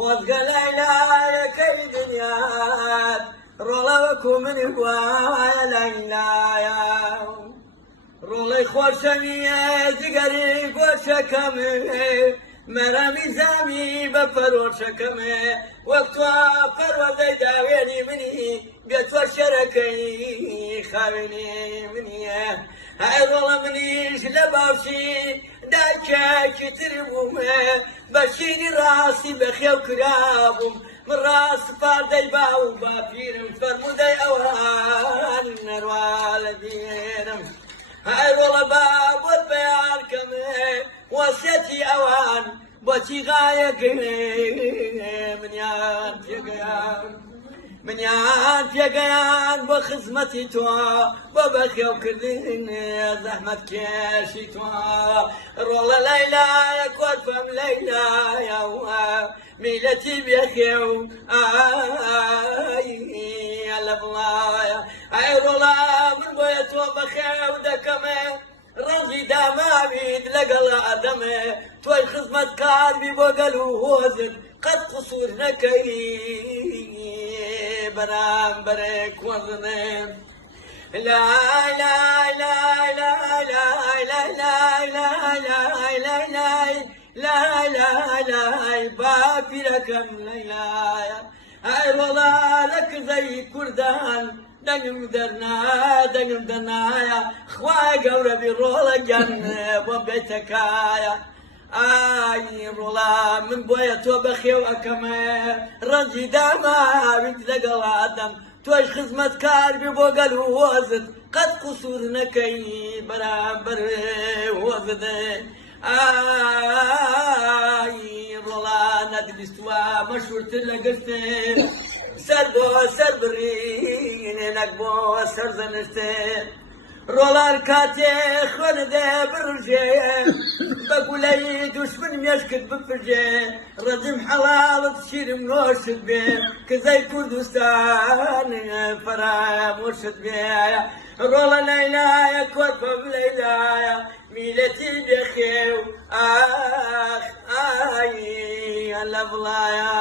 خۆزگە لایلایەکەی دنیات ڕۆڵەوەکو منی وایە لایلایە ڕۆڵەی خۆشەمیە جگەری گۆشەکەمێ مەرامی زامی بە پەرۆشەکەمێ وەک تۆ پەروەردەی داوێنی منی بێ تۆ شەرەکەی خاوێنی منیە هەی ڕۆڵە منیش لە باوشی دایکێکی تر بوومێ بە شیری ڕاستی بەخێو کرابووم من ڕاست پاردەی باو باپیرم فەرموودەی ئەوان نەروا لە بیرم هەی ڕۆڵە با بۆت بەیانکەمێ وەسیەتی ئەوان بۆچی غایەگەێ منیان پێگەیان بۆ خزمەتی تۆ بۆ بەخێوکردن زەحمەت کێشی تۆ ڕۆڵە لەیلایە کۆرپەم لەیلایە میلەتی بێخێو لە بڵایە ئەی ڕۆڵە من بۆیە تۆ بەخێو دەکەمێ ڕەنگی داماویت لەگەڵ ئەدەمێ تۆی خزمەتکاربی بۆ گەل و هۆزت قەت قسوور نەکەی بەرامبەرێک وەزنێ لای لای لای لای لای لای لای لای لای لای لای لای لای باپیرەکەم لەیلایە ئەی ڕۆڵە لە کردەی کوردان دەنگم دەرنایە خوای گەورە بی ڕۆڵە گیان بۆ بێتەکایە ئای ڕۆڵە من بۆیە تۆ بەخێو ئەکەمێ ڕەنجی داماویت لەگەڵ ئادەم تۆش خزمەتکاربی بۆ گەل و هۆزت قەت قسوور نەکەی بەرامبەر هۆزدێ ئای ڕۆڵە نەدلیستوە مەشهوورتر لە گرتێ سەر بۆ سەر بڕینێ نەک بۆ سەر زەنستێ ڕۆڵان کاتێ خوێنەدێ بڕژێ بە گولەی دوشمن مێشکت بپژێ ڕەجم حەڵاڵت شیرم نۆشت بێ کزەی کوردستان فەرامۆشت بێ ڕۆڵە لەیلایە کۆرپەم لەیلایە میلەتی بێخێو ئاخ ئای لە بڵایە